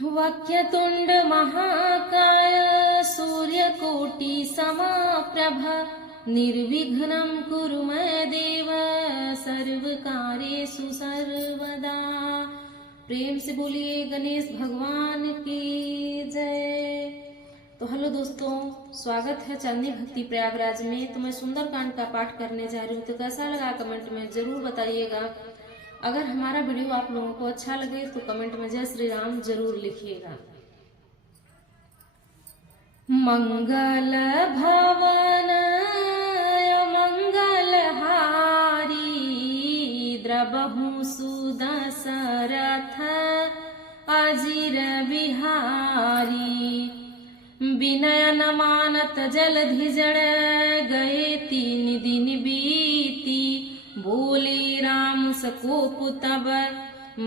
वक्रतुंड महाकाय सूर्यकोटि समप्रभ निर्विघ्नं कुरु मे देव सर्वकार्येषु सर्वदा। प्रेम से बोलिए गणेश भगवान की जय। तो हेलो दोस्तों, स्वागत है चलनी भक्ति प्रयागराज में। तो मैं सुंदरकांड का पाठ करने जा रही हूँ। तो कैसा लगा कमेंट में जरूर बताइएगा। अगर हमारा वीडियो आप लोगों को अच्छा लगे तो कमेंट में जय श्री राम जरूर लिखिएगा। मंगल भवन मंगल हारी द्रबहु सुदशरथ अजिर बिहारी। विनय न मानत जलधि जड़ गए 3 दिन बीती। बोले राम सकोप तब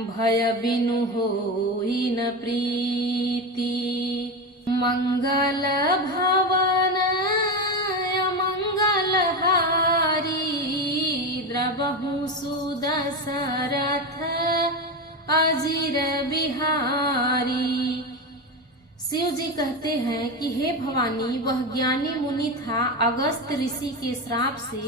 भय बिनु होई न प्रीति। मंगल भवन मंगल हारी द्रबहु सुदशरथ अजिर बिहारी। शिव जी कहते हैं कि हे भवानी, वह ज्ञानी मुनि था, अगस्त ऋषि के श्राप से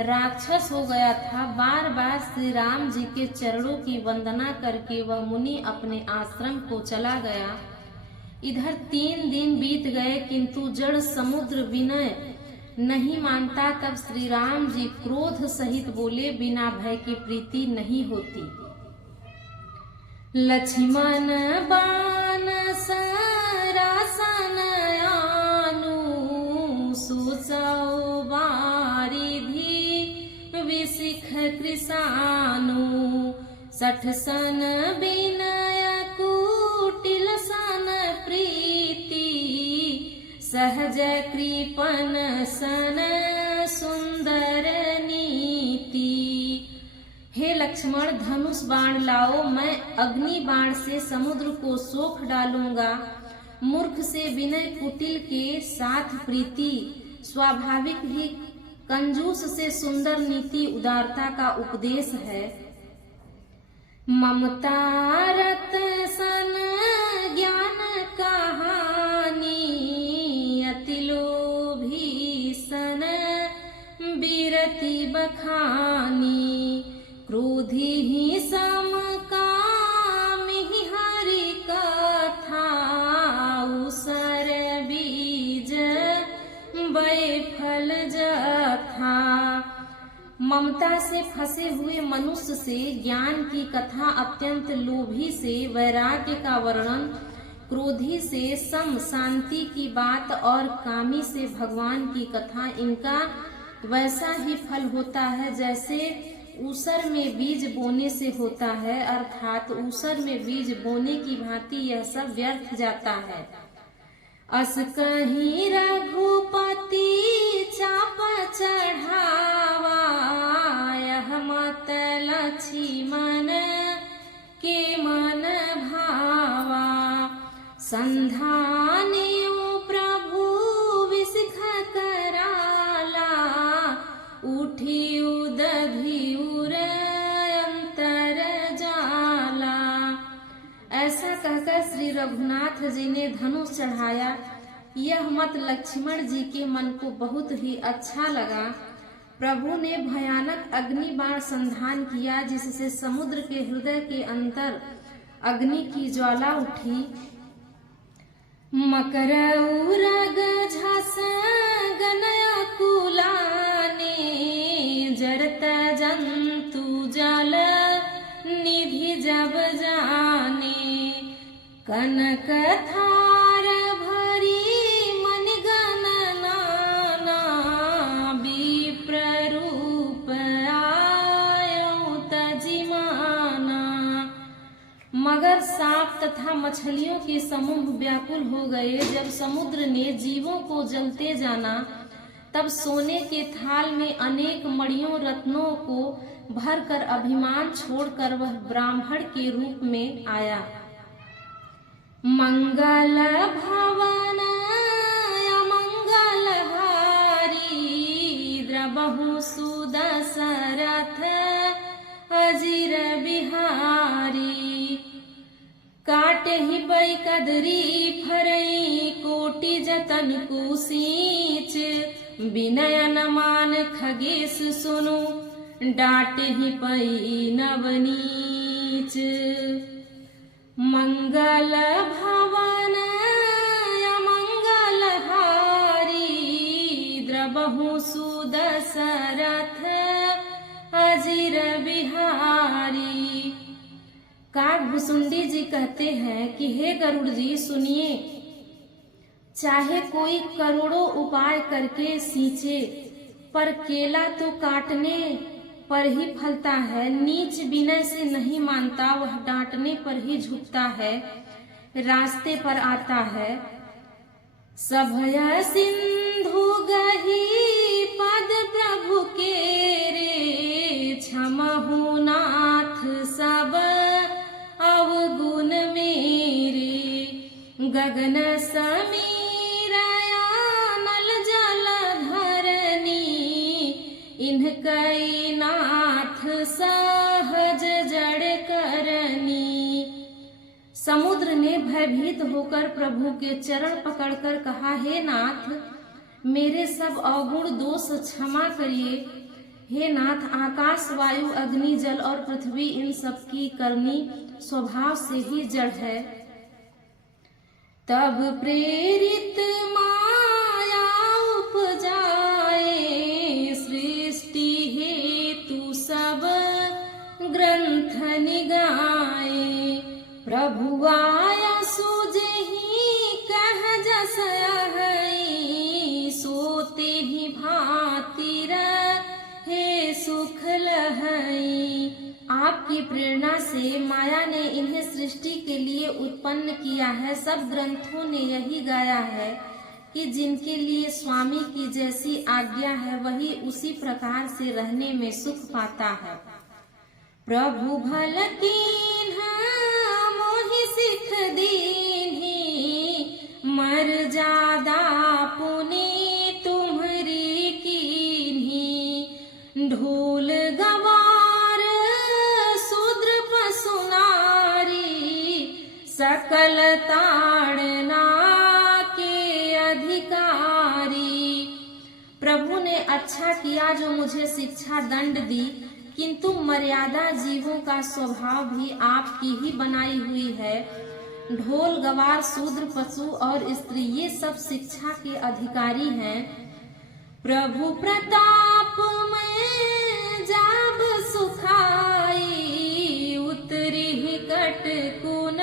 राक्षस हो गया था। बार बार श्री राम जी के चरणों की वंदना करके वह मुनि अपने आश्रम को चला गया। इधर 3 दिन बीत गए किंतु जड़ समुद्र विनय नहीं मानता। तब श्री राम जी क्रोध सहित बोले, बिना भय की प्रीति नहीं होती। लक्ष्मण बाण सरासन आनु सोचौ बारिधि विशिख कृषानु। 60 सन विनय कुटिल सन प्रीति सहज कृपन सन सुंदर नीति। हे लक्ष्मण, धनुष बाण लाओ, मैं अग्नि बाण से समुद्र को सोख डालूंगा। मूर्ख से विनय कुटिल के साथ प्रीति, स्वाभाविक ही कंजूस से सुंदर नीति उदारता का उपदेश है। ममता रत सन ज्ञान कहानी अति लोभी सन बीरति बखानी। क्रोधी ही सम कामी हरि कथा उसर बीज बय फल जथा। ममता से फंसे हुए मनुष्य से ज्ञान की कथा, अत्यंत लोभी से वैराग्य का वर्णन, क्रोधी से सम शांति की बात और कामी से भगवान की कथा, इनका वैसा ही फल होता है जैसे ऊसर में बीज बोने से होता है। अर्थात ऊसर में बीज बोने की भांति यह सब व्यर्थ जाता है। अस कहीं रघुपति चाप चढ़ावा यह मत लक्ष्मण के मन भावा। संधाने प्रभु विशिख कराला उठी उदधि अंतर जाला। ऐसा कहकर श्री रघुनाथ जी ने धनुष चढ़ाया। यह मत लक्ष्मण जी के मन को बहुत ही अच्छा लगा। प्रभु ने भयानक अग्नि बाण संधान किया, जिससे समुद्र के हृदय के अंदर अग्नि की ज्वाला उठी। मकर उरग झस गनया कुलाने जरत जंतु जल निधि जब जाने। कनक थार भरी मणिगण नाना विप्र रूप आयो तजिमाना। मगर सांप तथा मछलियों के समूह व्याकुल हो गए। जब समुद्र ने जीवों को जलते जाना, तब सोने के थाल में अनेक मणियों रत्नों को भरकर अभिमान छोड़कर वह ब्राह्मण के रूप में आया। मंगल भवन मंगल हारी द्रबहु सुदशरथ अजिर बिहारी। काटहि पै कदरी फरई कोटि जतन कुसीच विनय न मान खगेश सुनु डांटहि पै नवनीच मंगल भवन अमंगल हारी द्रबहु सुदशरथ अजिर बिहारी। काकभुसुंडी जी कहते हैं कि हे गरुड़ जी सुनिए, चाहे कोई करोड़ों उपाय करके सींचे पर केला तो काटने पर ही फलता है। नीच विनय से नहीं मानता, वह डांटने पर ही झुकता है, रास्ते पर आता है। सभय सिंधु गही पद प्रभु के रे क्षमहु नाथ सब अवगुण मेरे। गगन समीरया नल जल धरनी इनकई नाथ सहज जड़ करनी। समुद्र ने भयभीत होकर प्रभु के चरण पकड़कर कहा, हे नाथ मेरे सब अवगुण दोष क्षमा करिए। हे नाथ आकाश वायु अग्नि जल और पृथ्वी इन सब की करनी स्वभाव से ही जड़ है। तब प्रेरित माया उपजाए सृष्टि हेतु सब ग्रंथ निगाए। प्रभु आया सुजहि कह जस अहै सोते ही भांति रहे सुख लहै। आपकी प्रेरणा से माया ने इन्हें सृष्टि के लिए उत्पन्न किया है। सब ग्रंथों ने यही गाया है कि जिनके लिए स्वामी की जैसी आज्ञा है वही उसी प्रकार से रहने में सुख पाता है। प्रभु भल कीन्हा मोहि सिख दीन्ही मर्यादा पुनि तुम्हरी कीन्ही। ढोल गवार शूद्र पशु नारी सकल ताड़ना के अधिकारी। प्रभु ने अच्छा किया जो मुझे शिक्षा दंड दी, किंतु मर्यादा जीवों का स्वभाव भी आपकी ही बनाई हुई है। ढोल गवार शूद्र पशु और स्त्री ये सब शिक्षा के अधिकारी हैं। प्रभु प्रताप में जाब सुखाई उतरी कट कुन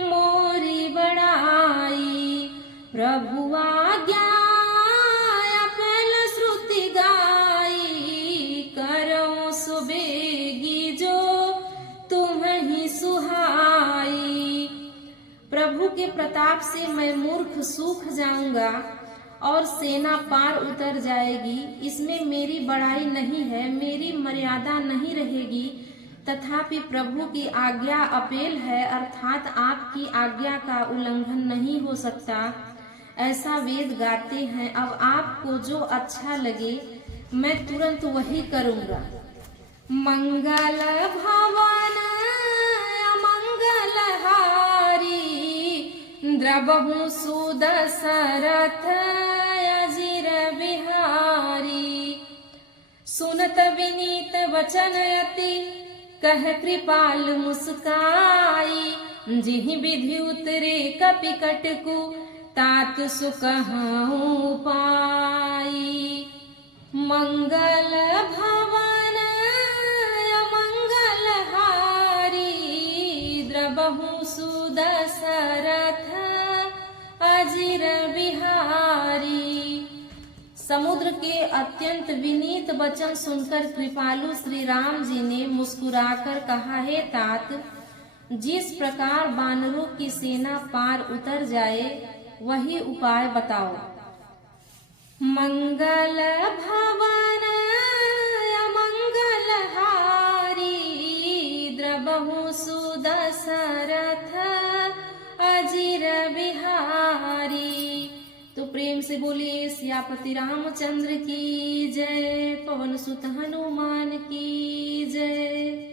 मोरी बड़ाई। प्रभु आज्ञा अपल श्रुति गाई करो सुबेगी जो तुम ही सुहाई। प्रभु के प्रताप से मैं मूर्ख सूख जाऊंगा और सेना पार उतर जाएगी। इसमें मेरी बड़ाई नहीं है, मेरी मर्यादा नहीं रहेगी। तथापि प्रभु की आज्ञा अपेल है, अर्थात आपकी आज्ञा का उल्लंघन नहीं हो सकता, ऐसा वेद गाते हैं। अब आपको जो अच्छा लगे मैं तुरंत वही करूंगा। मंगल भवन अमंगल हारी द्रबहु सुदशरथ अजिर बिहारी। सुनत विनीत वचन अति कह कृपाल मुस्काई। जिहि विधि उतरे कपि कटकु तात सुकहु पाई। मंगल भवन अमंगल हारी द्रबहु सुदशरथ अजिर बिहारी। समुद्र के अत्यंत विनीत वचन सुनकर कृपालु श्री राम जी ने मुस्कुराकर कहा, हे तात जिस प्रकार बानरों की सेना पार उतर जाए वही उपाय बताओ। मंगल भवन अमंगल हारी द्रबहु सुदशरथ अजिर बिहारी। तो प्रेम से बोलिए सियापति रामचंद्र की जय, पवन सुत हनुमान की जय।